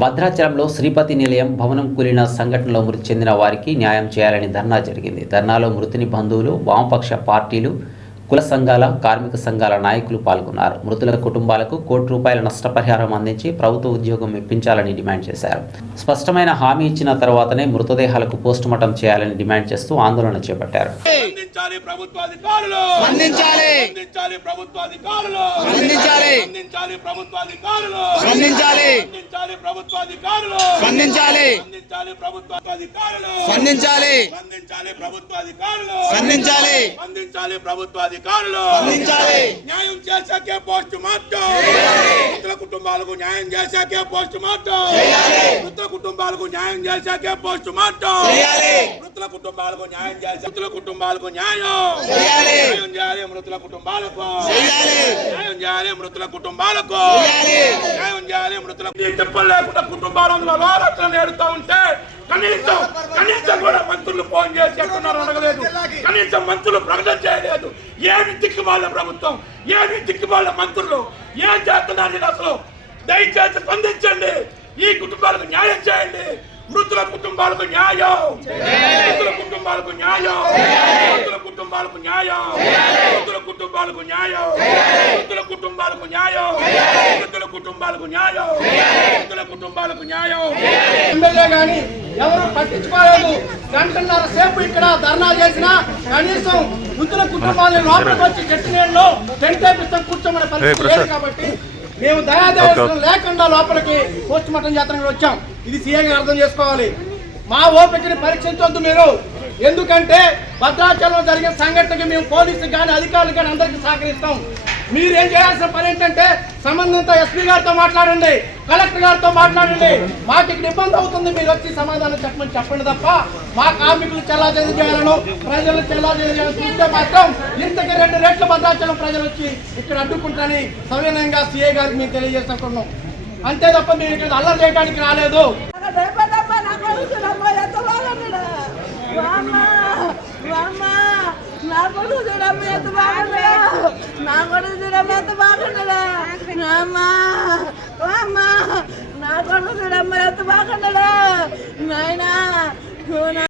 భద్రాచలంలో శ్రీపతి నిలయం భవనం కూలిన సంఘటనలో మృతి చెందిన వారికి న్యాయం చేయాలని ధర్నా జరిగింది. ధర్నాలో మృతుని బంధువులు, వామపక్ష పార్టీలు, కుల సంఘాల, కార్మిక సంఘాల నాయకులు పాల్గొన్నారు. మృతుల కుటుంబాలకు ₹1,00,00,000 నష్టపరిహారం అందించి ప్రభుత్వ ఉద్యోగం ఇప్పించాలని డిమాండ్ చేశారు. స్పష్టమైన హామీ ఇచ్చిన తర్వాతనే మృతదేహాలకు పోస్టుమార్టం చేయాలని డిమాండ్ చేస్తూ ఆందోళన చేపట్టారు. న్యాయం చేశాకే పోస్ట్ మార్టం, మృతుల కుటుంబాలకు న్యాయం చేశాకే పోస్ట్ మార్టం, మృతుల కుటుంబాలకు న్యాయం చేశాకే పోస్ట్ మార్టం, మృతుల కుటుంబాలకు న్యాయం చేసే మృతుల కుటుంబాలకు న్యాయం చేయాలి, మృతుల కుటుంబాలకు న్యాయం చేయాలి, మృతుల కుటుంబాలకు న్యాయం చేయాలి, మృతుల చెప్పలు లేకుండా కుటుంబాలను ఆలోచన ఏడుతూ ఉంటే కనీసం కూడా మంత్రులు ఫోన్ చేసి చెప్తున్నారు అడగలేదు, కనీసం మంత్రులు ప్రకటన చేయలేదు. ఏమి దిక్కుమాల ప్రభుత్వం, ఏమి దిక్కుమాల మంత్రులు ఏం చేస్తున్నారు? అసలు దయచేసి స్పందించండి, ఈ కుటుంబాలకు న్యాయం చేయండి, మృతుల కుటుంబాలకు న్యాయం, మృతుల కుటుంబాలకు న్యాయం, మృతుల కుటుంబాలకు న్యాయం, మృతుల కుటుంబాలకు న్యాయం, మృతుల కుటుంబాలకు న్యాయం, మృతుల కుటుంబాలకు న్యాయం, మృతుల కుటుంబాలకు న్యాయం. ఎమ్మెల్యే గాని ఎవరు పట్టించుకోలేదు. గంటన్నర సేపు ఇక్కడ ధర్నా చేసినా కనీసం మృతుల కుటుంబాలను లోపలికి వచ్చి గట్టి నీళ్ళలో టెంటేపిస్తాం కూర్చోమనే పరిస్థితి లేదు. కాబట్టి మేము దయాదర్శనం లేకుండా లోపలికి పోస్ట్ మార్టం చేతనగా వచ్చాం. ఇది సీఏగా అర్థం చేసుకోవాలి. మా ఓపికని పరీక్షించొద్దు మీరు. ఎందుకంటే భద్రాచలంలో జరిగిన సంఘటనకి మేము పోలీసులు కానీ అధికారులు కానీ అందరికీ సహకరిస్తాం. మీరేం చేయాల్సిన పని ఏంటంటే సంబంధిత ఎస్పీ గారితో మాట్లాడండి, కలెక్టర్ గారితో మాట్లాడండి. మాకు ఇక్కడ ఇబ్బంది అవుతుంది, మీరు వచ్చి సమాధానం చెప్పండి తప్ప మా కార్మికులు చెల్లాచెదరు చేయాలను, ప్రజలు చెల్లాచెదరు చేయాలని చూస్తే మాత్రం ఇంతకి 2 రెట్లు భద్రాచలం ప్రజలు వచ్చి ఇక్కడ అడ్డుకుంటారని సవినయంగా సీఏ గారికి మేము తెలియజేస్తున్నాం. అంతే తప్ప మేము ఇక్కడ అల్లరి చేయడానికి రాలేదు. నా కొడుకు చూడమ్మ ఎంత బాగుందా, నా కొడుకు చూడమ్మ ఎంత బాగుండడా, నా కొడుకు చూడమ్మ ఎంత బాగుండడా నాయనా.